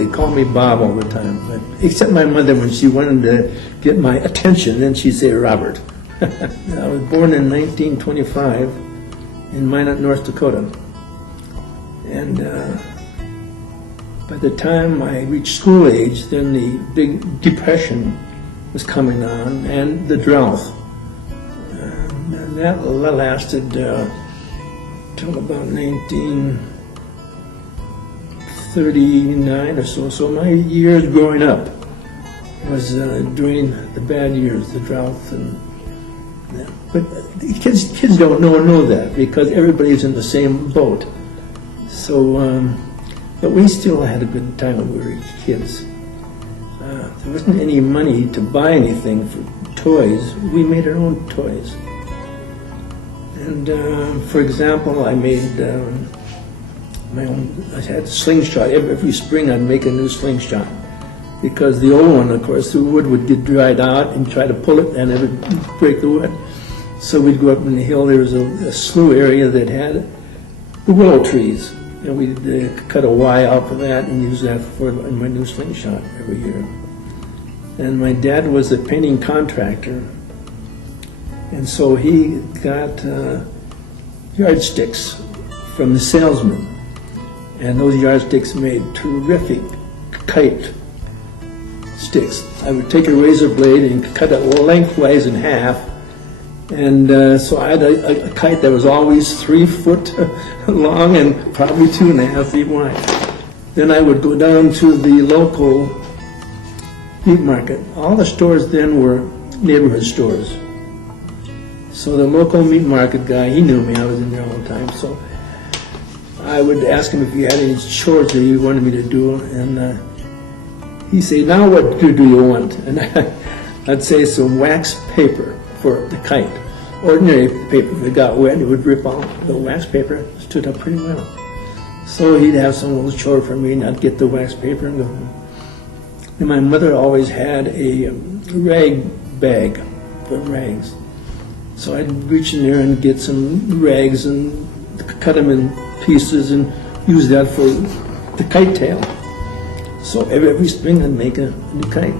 They called me Bob all the time, but except my mother, when she wanted to get my attention, then she'd say Robert. I was born in 1925 in Minot, North Dakota. And by the time I reached school age, then the big depression was coming on, and the drought. And that lasted till about 1939 or so. So my years growing up was during the bad years, the drought. But kids don't know that, because everybody's in the same boat. So, but we still had a good time when we were kids. There wasn't any money to buy anything for toys. We made our own toys. And for example, I made my own. I had a slingshot. Every spring I'd make a new slingshot, because the old one, of course, the wood would get dried out and try to pull it, and it would break the wood. So we'd go up in the hill. There was a slough area that had the willow trees, and we'd cut a Y out for that and use that for my new slingshot every year. And my dad was a painting contractor, and so he got yardsticks from the salesman, and those yardsticks made terrific kite sticks. I would take a razor blade and cut it lengthwise in half, and so I had a kite that was always 3 foot long and probably 2.5 feet wide. Then I would go down to the local meat market. All the stores then were neighborhood stores. So the local meat market guy, he knew me. I was in there all the time. So I would ask him if he had any chores that he wanted me to do, and he'd say, "Now what do you want?" And I'd say some wax paper for the kite. Ordinary paper, if it got wet, it would rip off. The wax paper stood up pretty well. So he'd have some little chore for me, and I'd get the wax paper and go. And my mother always had a rag bag for rags. So I'd reach in there and get some rags and cut them in pieces and use that for the kite tail. So every spring I'd make a new kite.